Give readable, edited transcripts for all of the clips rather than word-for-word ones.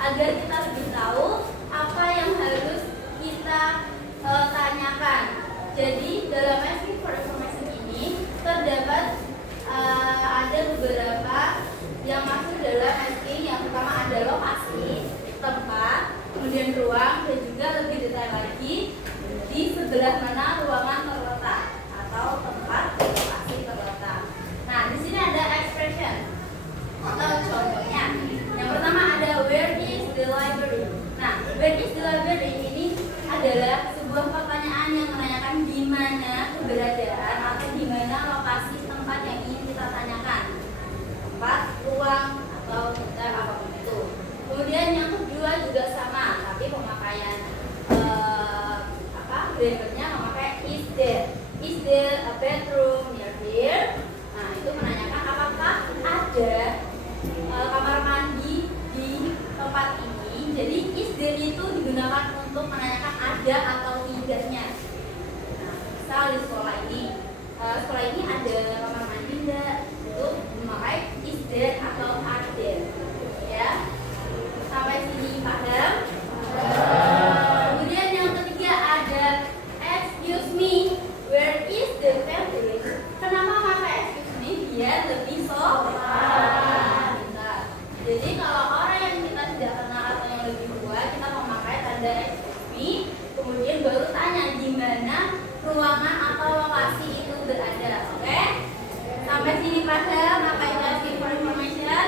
agar kita lebih tahu apa yang harus kita tanyakan. Jadi dalam asking for information ini terdapat ada beberapa yang masuk dalam asking. Yang pertama ada lokasi, tempat, kemudian ruang, dan juga lebih detail lagi di sebelah mana ruangan terletak atau tempat lokasi terletak. Nah, di sini ada expression atau contohnya. Yang pertama ada where is the library. Nah, where is the library ini adalah sebuah pertanyaan yang menanyakan di mana keberadaan atau di mana lokasi tempat yang ingin kita tanyakan. Tempat, ruang, atau bentar apapun itu. Kemudian yang kedua juga sama, tapi pemakaian grammarnya memakai is there. Is there a bedroom near here? Nah, itu menanyakan apakah ada kamar mandi di tempat ini. Jadi is there itu digunakan untuk menanyakan ada atau tidaknya. Nah, misal di sekolah ini ada kamar mandi enggak? Itu memakai is there atau are there. Ya. Sampai sini paham? Kemudian yang ketiga ada excuse me, where is the toilet? Kenapa pakai excuse me? Biar lebih sopan. Jadi kalau orang yang kita tidak kenal atau yang lebih tua, kita memakai tanda excuse me, kemudian baru tanya di mana ruangan atau lokasi itu berada. Oke? Sampai sini paham apa itu asking for information?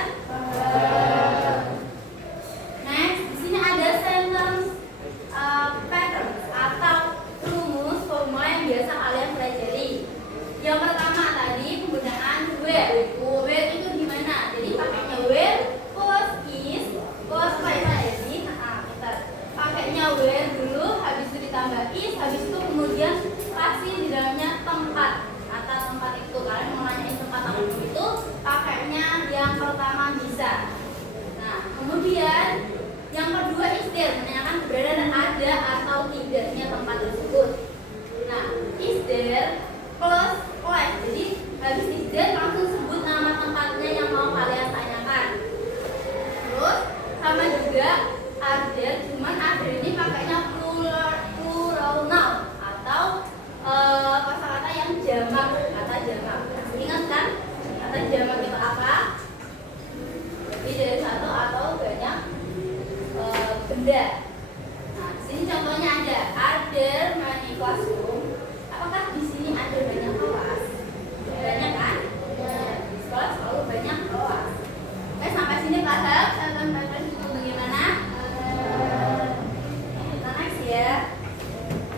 Next, di sini ada sentence patterns atau rumus formula yang biasa kalian pelajari. Yang pertama tadi penggunaan where. Where itu di mana? Jadi pakainya where plus is plus apa ya? Jadi kita pakainya where dulu, habis itu ditambah is, habis itu kemudian kasih di dalamnya tempat atau tempat itu. Kalian mau nanyain tempat apa itu, pakainya yang pertama bisa. Nah, kemudian yang kedua is there, menanyakan keberadaan ada atau tidaknya tempat tersebut. Nah, is there plus place. Jadi habis is there langsung sebut nama tempatnya yang mau kalian tanyakan. Terus sama juga are there, cuman are there ini pakainya plural noun atau kosakata yang jamak, kata jamak. Ingat kan? Kata jamak itu apa? Lebih dari satu atau banyak benda. Nah, di sini are there many classroom? Apakah di sini ada banyak kelas? Banyak kan? Di sekolah selalu banyak kelas. Oke, sampai sini paham? Pattern itu bagaimana? Kita next ya.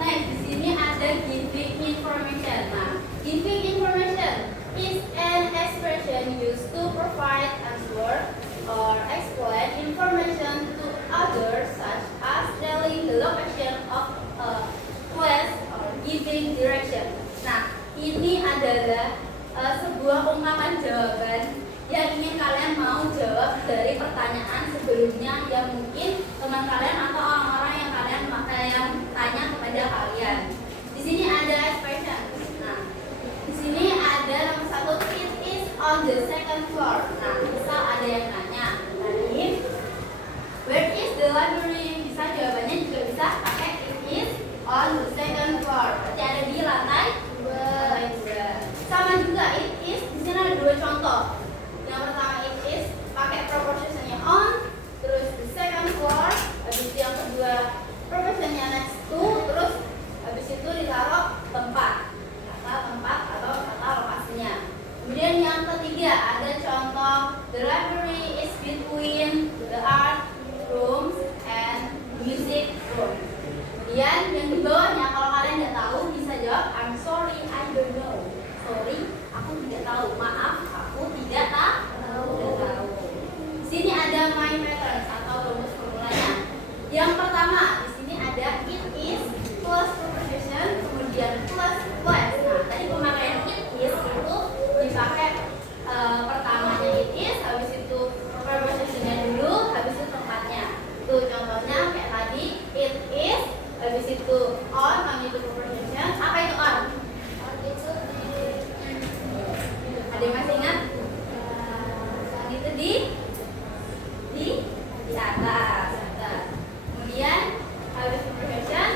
Next, di sini ada giving information. Nah, giving information is an expression used to provide answer or explain information to others, such as telling the location of a place or giving direction. Nah, ini adalah sebuah ungkapan jawaban yang ingin kalian mau jawab dari pertanyaan sebelumnya yang mungkin teman kalian atau orang-orang yang kalian yang tanya kepada kalian. Di sini ada expression. Nah, di sini ada nomor 1, it is on the second floor. Nah, misal ada yang nanya tadi, where is the library? Bisa jawabannya juga bisa pakai it is on the second floor. Berarti ada di lantai 2. Sama juga it is. Di sini ada 2 contoh. Yang pertama it is pakai prepositionnya on, terus the second floor. Habis itu yang kedua prepositionnya next to, terus habis itu ditaruh tempat, kata tempat atau kata lokasinya. Kemudian yang ketiga ada contoh the library is between the art rooms and music room. Kemudian yang di bawahnya kalau kalian tidak tahu bisa jawab I'm sorry I don't know. Sorry, aku tidak tahu. Maaf, aku tidak tahu. Di sini ada my patterns atau rumus formulanya. Yang pertama di sini ada it is plus preposition kemudian plus place. Nah, tadi pemakaian it is itu dipakai pertamanya it is, habis itu prepositionnya dulu, habis itu tempatnya. Tuh contohnya kayak tadi it is, habis itu on, habis itu preposition. Apa itu on? Ada yang masih ingat? Itu di atas. Kemudian habis preposition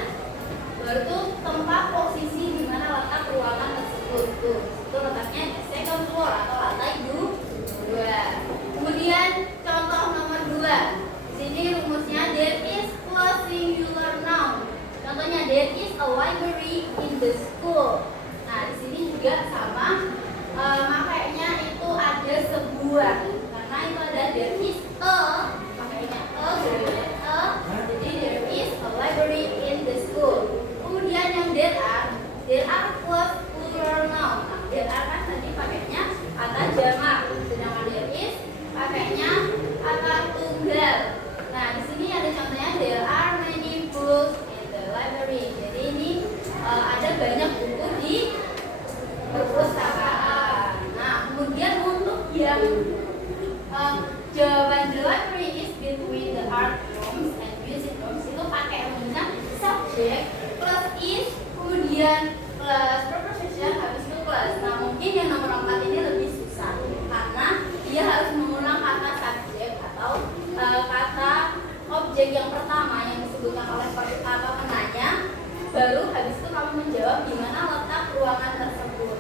baru tuh tempat posisi di mana letak ruangan tersebut. Tuh, itu letaknya di second floor atau lantai 2. Kemudian contoh nomor 2. Di sini rumusnya there is plus singular noun. Contohnya there is a library in the school. Nah, di sini juga sama, makanya itu ada sebuah. Karena itu ada there is a, makanya a, jadi there is a library in the school. Kemudian yang there are plus plural noun. Nah, there are kan tadi pakainya kata jamak, sedangkan there is pakainya kata tunggal. Nah, di sini ada contohnya there are many books in the library. Jadi ini ada banyak buku di perpustakaan. Nah, kemudian untuk yang jawaban the library is between the art rooms and music rooms itu pakai rumusnya subject plus is, kemudian plus preposition, habis itu plus. Nah, mungkin yang nomor 4 ini lebih susah karena dia harus mengulang kata subjek atau kata objek yang pertama yang disebutkan oleh penanya, baru habis itu kamu menjawab di mana letak ruangan tersebut.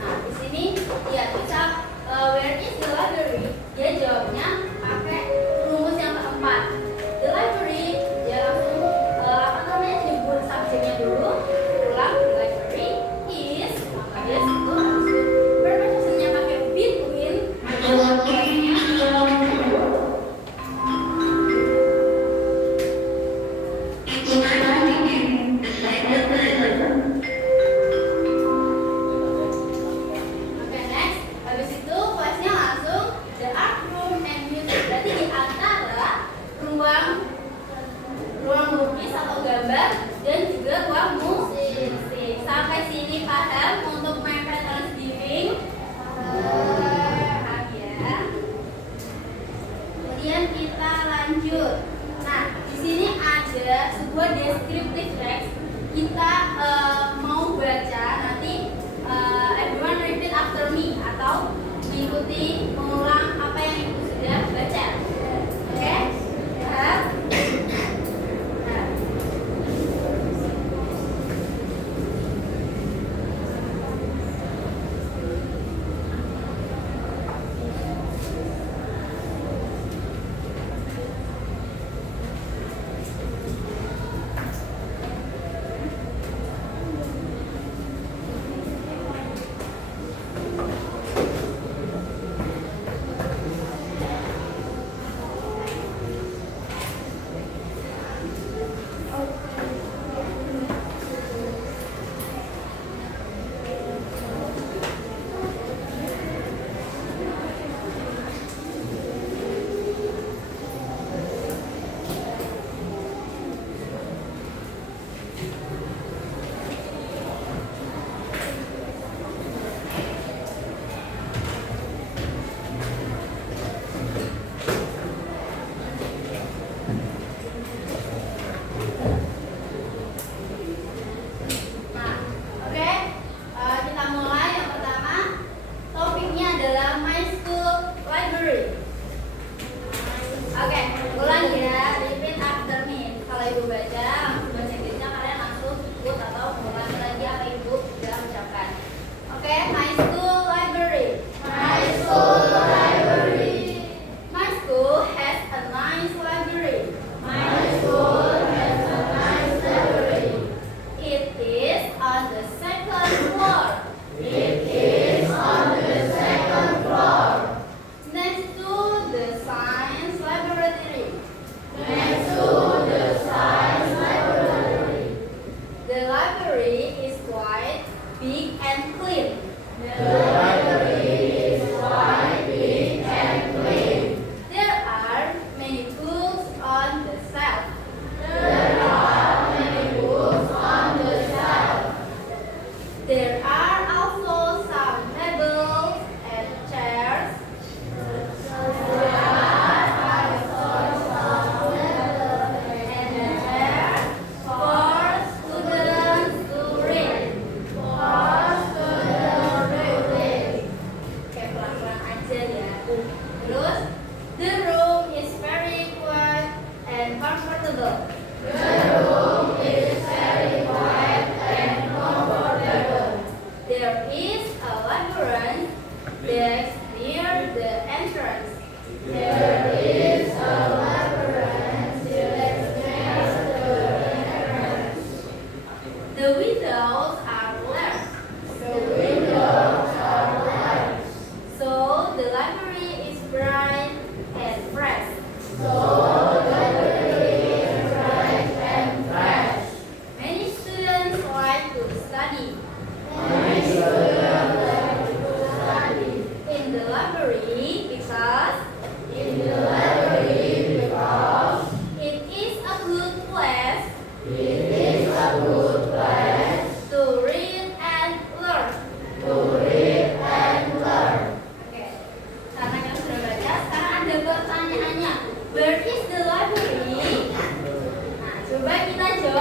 Nah, di sini dia bisa where is the library? Dia jawabnya pakai rumus yang keempat. The library, dia langsung nyebut subjeknya dulu, ulang the library is, maka dia situ harus prepositionnya pakai between. Dan juga ruang musik. Sampai sini paham untuk my patterns giving? Paham ya. Kemudian kita lanjut. Nah, di sini ada sebuah descriptive text. Kita mau baca nanti, everyone repeat after me atau diikuti mengulang apa yang ibu sudah baca. Oke? Ya.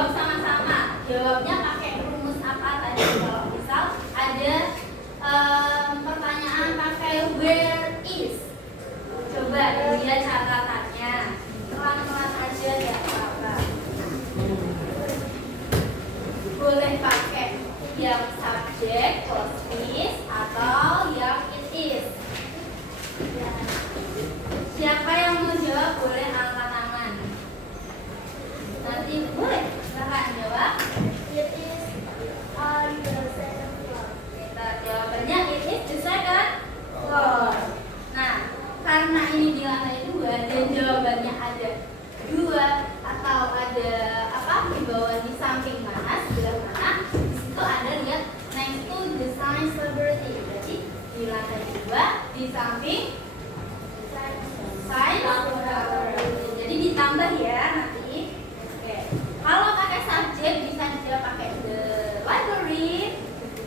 jawab sama-sama. Jawabnya pakai rumus apa tadi? Kalau misal ada pertanyaan pakai where is, coba lihat catatannya, pelan-pelan aja ya apa. Boleh pakai yang subjek plus is atau yang it is. Siapa yang mau jawab boleh angkat tangan. Nanti boleh silahkan jawab. It is on the second floor. Kita jawabannya it is the second floor. Nah, karena ini di lantai 2 dan jawabannya ada 2 atau ada apa di bawah di samping mana, sebelah mana, di situ ada lihat next to the science laboratory. Berarti di lantai 2 di samping science laboratory. Jadi ditambah ya nanti. Oke. Kalau pakai subjek bisa juga pakai the library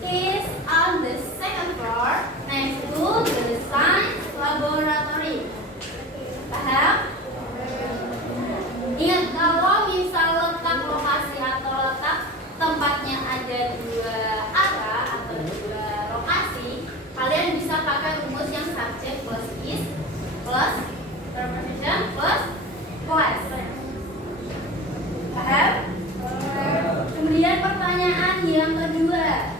is on the second floor next to the science laboratory. Paham? Ingat kalau misal letak lokasi atau letak tempatnya ada 2 arah atau 2 lokasi, kalian bisa pakai rumus yang subjek plus is plus preposition plus class. Paham? Kemudian pertanyaan yang kedua,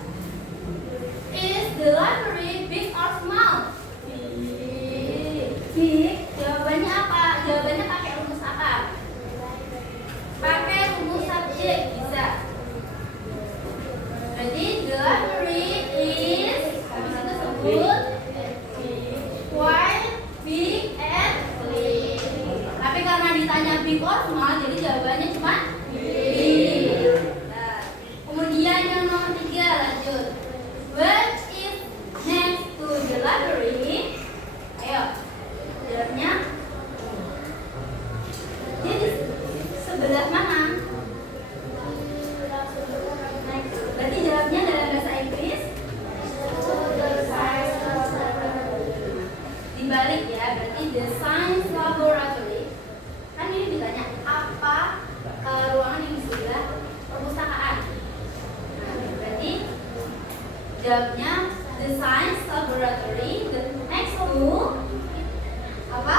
is the library big or small? Big. Jawabannya apa? Jawabannya pakai rumus apa? Pakai rumus subjek bisa. Berarti the library is habis itu sebut quite big and clean. Tapi karena ditanya big or small, jadi jawabannya cuma big. Nah, kemudian yang nomor 3 lanjut. What is next to the library? Ayo, jawabnya. Jadi sebelah mana? Berarti jawabnya dalam bahasa Inggris dibalik ya, berarti the science laboratory. Kan ini ditanya apa ruangan yang di sebelah perpustakaan. Nah, berarti jawabnya the science laboratory. The next to apa?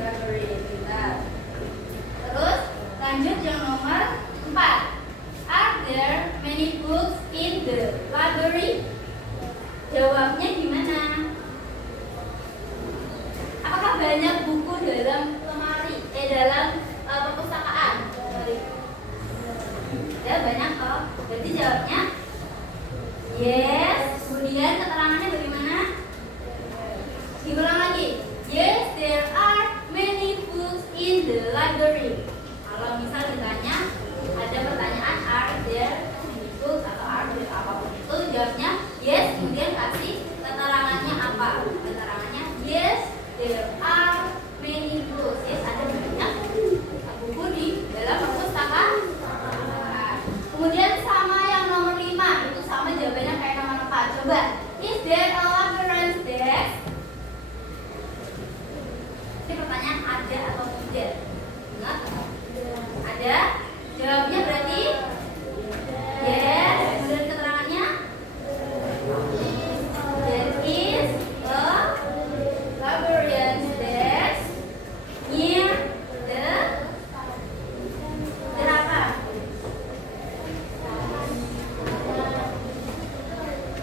Library. Terus lanjut yang nomor 4. Are there many books in the library? Jawabnya gimana? Apakah banyak buku dalam lemari? Dalam perpustakaan? Ya banyak kok. Berarti jawabnya yes. Kemudian keterangannya bagaimana? Diulang lagi. Yes, there are many books in the library. Kalau misal ditanya ada pertanyaan are there many books atau are there apapun itu, jawabnya yes. Kemudian kasih keterangannya apa? Keterangannya yes, there are many books. Yes, ada banyak buku di dalam perpustakaan. Kemudian sama yang nomor 5 itu sama jawabannya kayak nomor 4. Coba, is there a librarian's desk? Ini pertanyaan ada atau tidak? Ingat? Ada? Jawabnya berarti yes. Kemudian keterangannya there is a librarian's desk near the apa?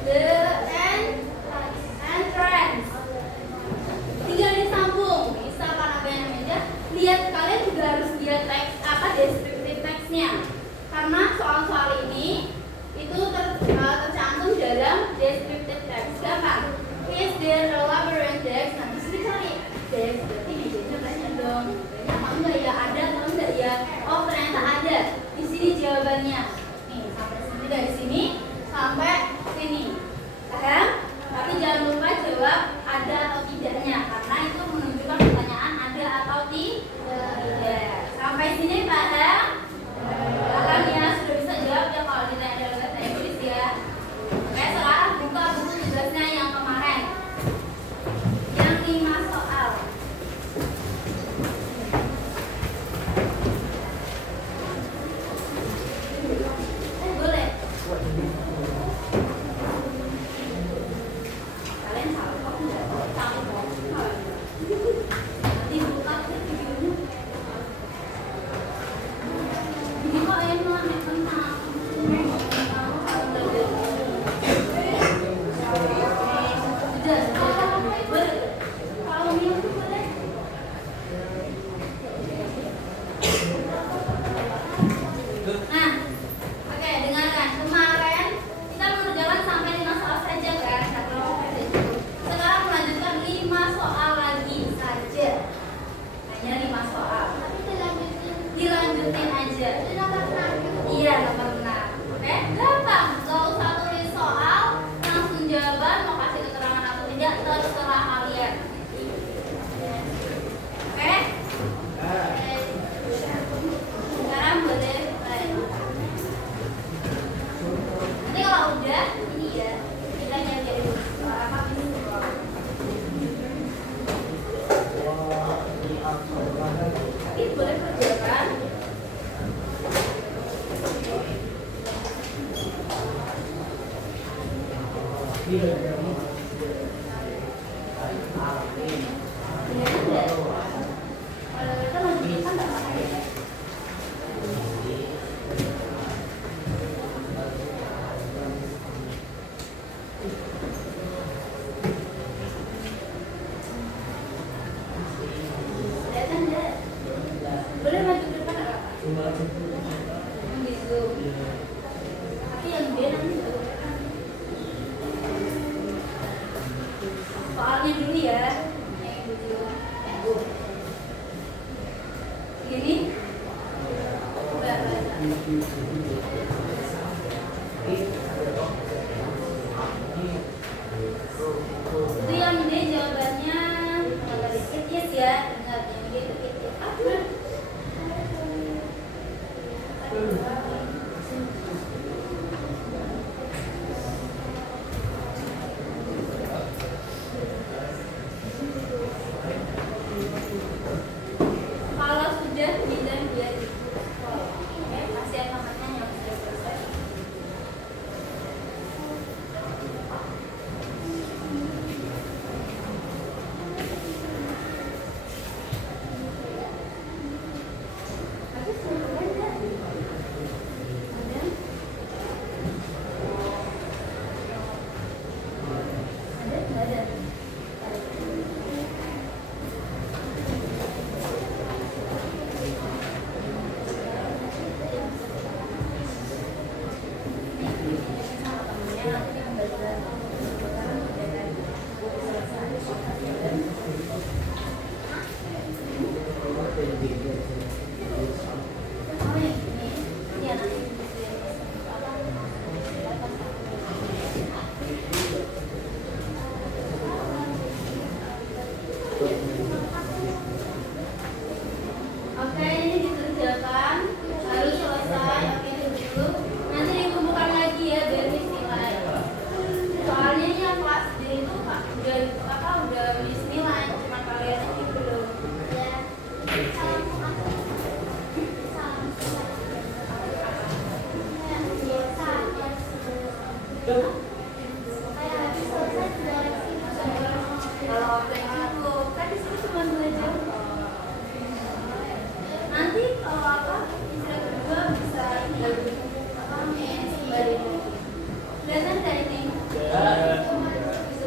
The entrance. Tinggal disambung. Bisa karena banyak meja. Lihat, kalian juga harus lihat teks apa deskriptif teksnya. Karena soal-soal ini itu tercantum dalam deskriptif teks. Gampang. Is there a librarian desk? Nah, di sini cari desk. Berarti mejanya banyak dong. Banyak apa enggak ya? Ada atau enggak ya? Oh, ternyata ada. Di sini jawabannya. Nih, sampai sini, dari sini sampai sini. Paham? Tapi jangan lupa jawab ada atau tidaknya, karena itu menunjukkan pertanyaan ada atau tidak. Sampai sini paham? Paham ya? Sudah bisa jawab ya kalau ditanya dalam bahasa Inggris ya. Oke, sekarang buka buku tugasnya yang kemarin. Yang 5 soal. aja. Iya, nomor 6. Oke, gampang. Gak usah tulis soal, langsung jawaban, mau kasih keterangan atau tidak, terserah kalian. Oke? Sekarang boleh mulai. Nanti kalau udah, ini ya, kita nyari soal apa ini. Tapi boleh kerjakan. Boleh maju ke depan nggak, Pak? Gitu. Tapi yang dia nanti soalnya dulu ya, yang dulu. Gini. Enggak. Itu yang D jawabannya dari kitis ya, ingat yang D itu kitis. Kalau sudah bilang dia itu, oke, kasih alamatnya yang sudah selesai. Tapi sebenarnya ada. Oke, ini dikerjakan, harus selesai. Oke, dulu. Nanti dikumpulkan lagi ya biar Miss nilai. Soalnya ini yang kelas D itu udah Miss nilai, cuma kalian aja belum. Ya. Kalau waktu yang cukup, kan di sini cuma 2 jam. Nanti kalau apa istirahat kedua bisa sembari kelihatan dari ini bisa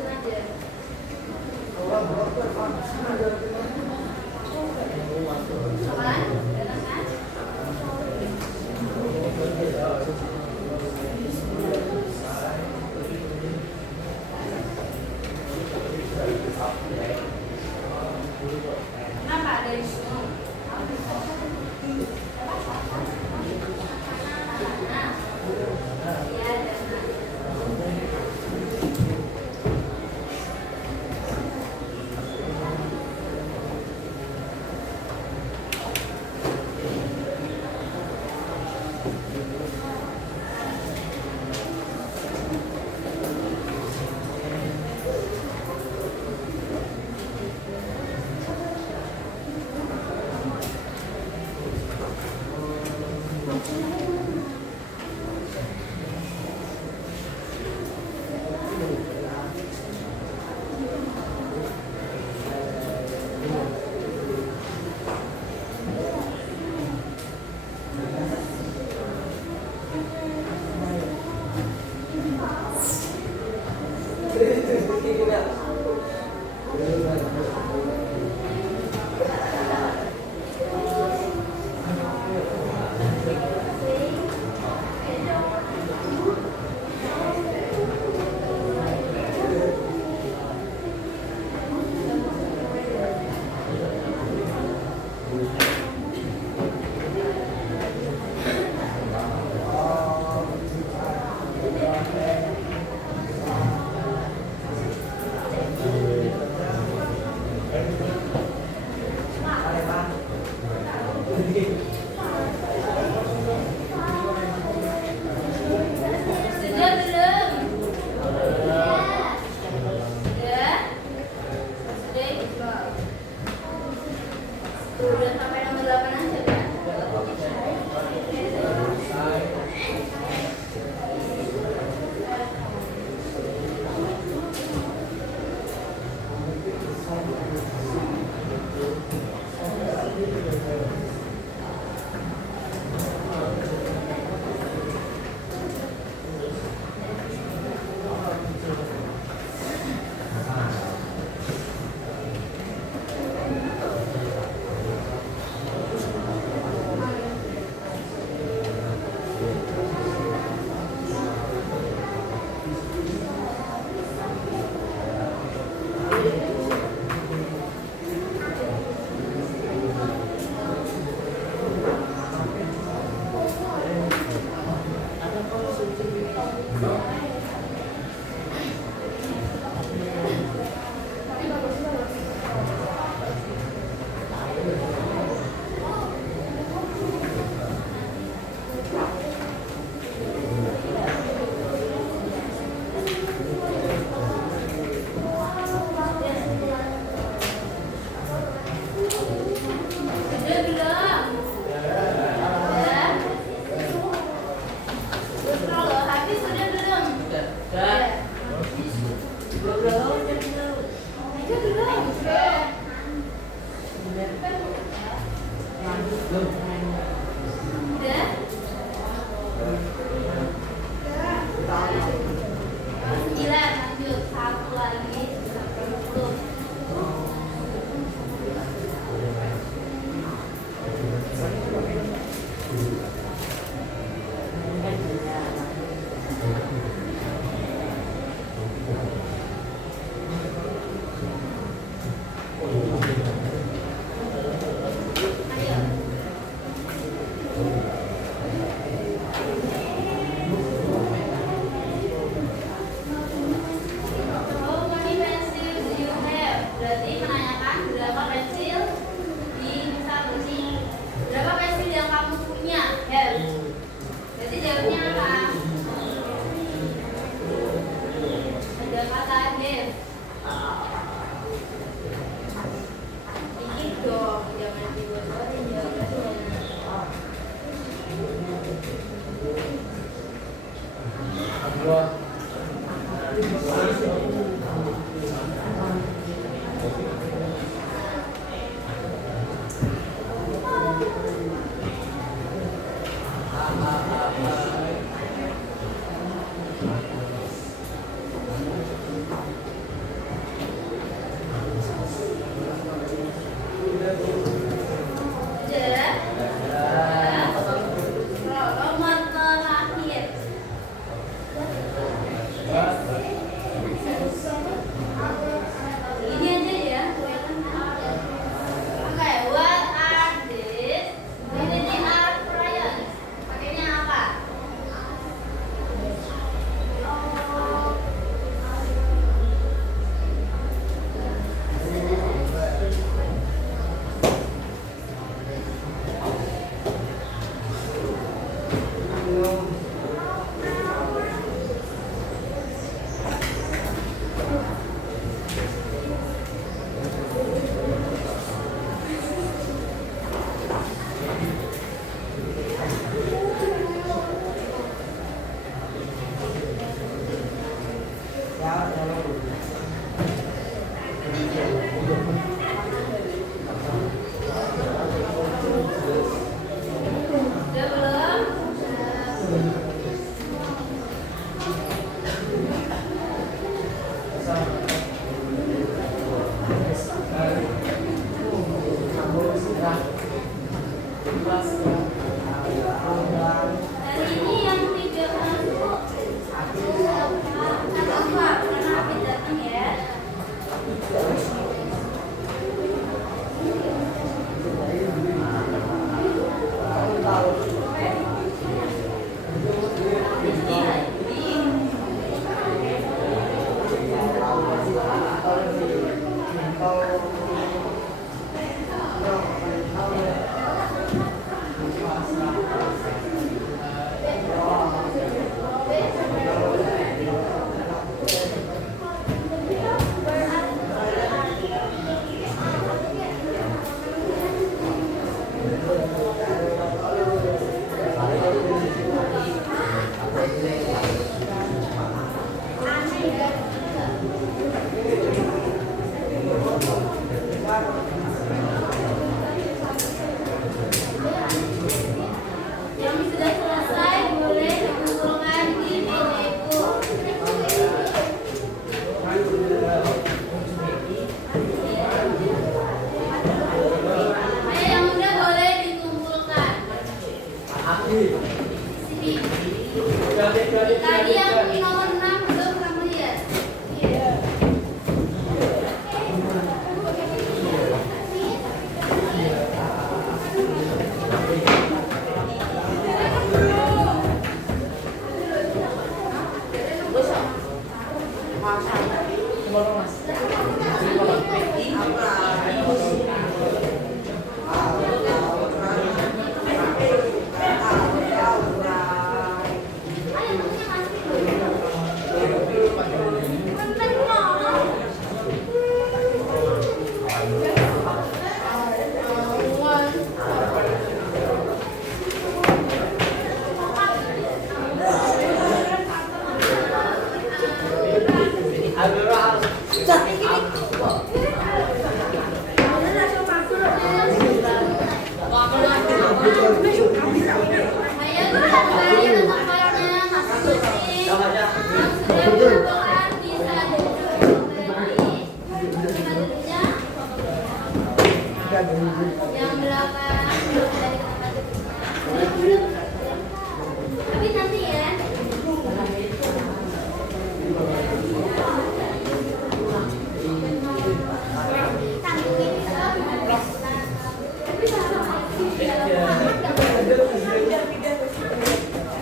aja. Soalan kelihatan kan? Kenapa ada di sini? Sudah belum? Sudah? Udah sampai nomor 8 aja kan? Sudah belum? Sudah? Terus kalau habis sudah belum? Sudah. Sudah belum? Sudah? Sembilan, lanjut. Satu lagi sampai 10. How many pencils do you have? Berarti menanyakan berapa pensil di misal ini. Berapa pensil yang kamu punya? Have. Berarti jawabnya apa? Ada kata have. Dikit dong, jangan dibuat-buatin jawabannya. Sudah? Nomor terakhir. Ini aja ya. Oke, what are these? Ini are crayons. Pakainya apa? Sudah belum? Dan ini yang tidak masuk. Apa? Karena habis datang ya. Thank you. Sini. Tadi yang nomor 6 belum kamu lihat. Iya. Yang belakang dari tempat duduknya. Tapi nanti ya.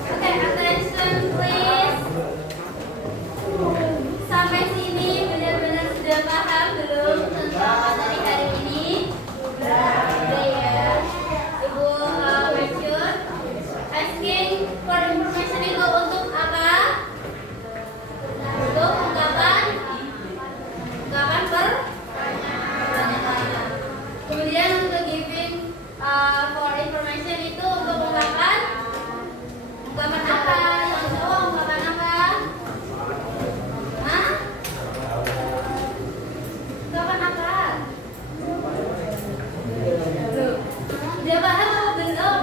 Oke, attention please. Sampai sini benar-benar sudah paham belum tentang materi hari ini? Udah ya. Ibu make sure asking for information itu untuk apa? Untuk ungkapan pertanyaan. Kemudian untuk giving for information itu untuk ungkapan apa? Yang cowok ungkapan apa? Hah? Ungkapan apa? Udah paham atau belum?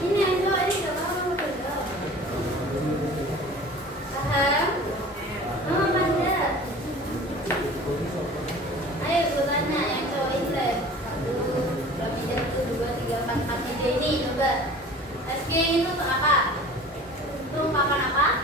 Ini yang cowok ini udah paham atau belum? Paham? Mama Panda. Ayo gue tanya yang cowok ini lah. Berapa jam itu 2, 3, 4 meja ini coba. Asking itu untuk apa? Itu ungkapan apa?